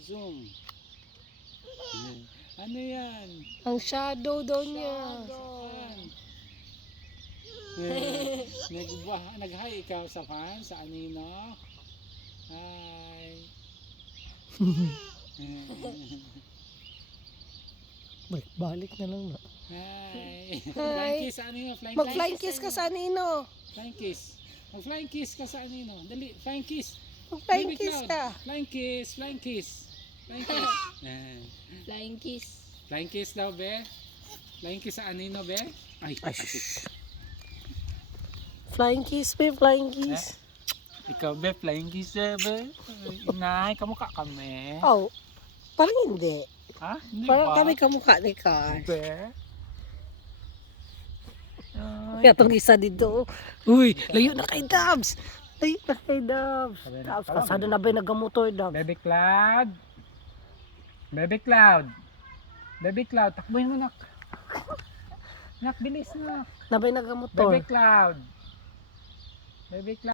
Zoom. Ano yan? Ang shadow daw niya. Saan? Nag-hi ikaw sa fan? Sa Anino? Hi. Balik na lang na. Hi. Hi. Flying kiss sa Anino. Mag-flying kiss ka sa Nino. Flying kiss. Mag-flying kiss ka sa Anino. Dali, flying kiss. Mag-flying Baby kiss Cloud. ka. Flying kiss, flying kiss. Flying kiss. Flying kiss. Flying kiss daw, be. Flying kiss sa Anino, be. Ay, Flying kiss, be. Flying kiss. ikaw, be. Flying kiss, be. Inay, kamukha kami. Oh, parang hindi. Ha? Hindi Parang ba? kami kamukha ni Car. Be. Kaya itong isa dito. Uy, layo na kay Dabs. Layo na kay Dabs. Sabi na, Dabs, tawag kasado na ba yung nagamotor, Dabs? Baby Cloud. Baby Cloud. Baby Cloud, takbuhin mo, nak. Nak, bilis, nak. Nabay nagamotor. Baby Cloud. Baby Cloud.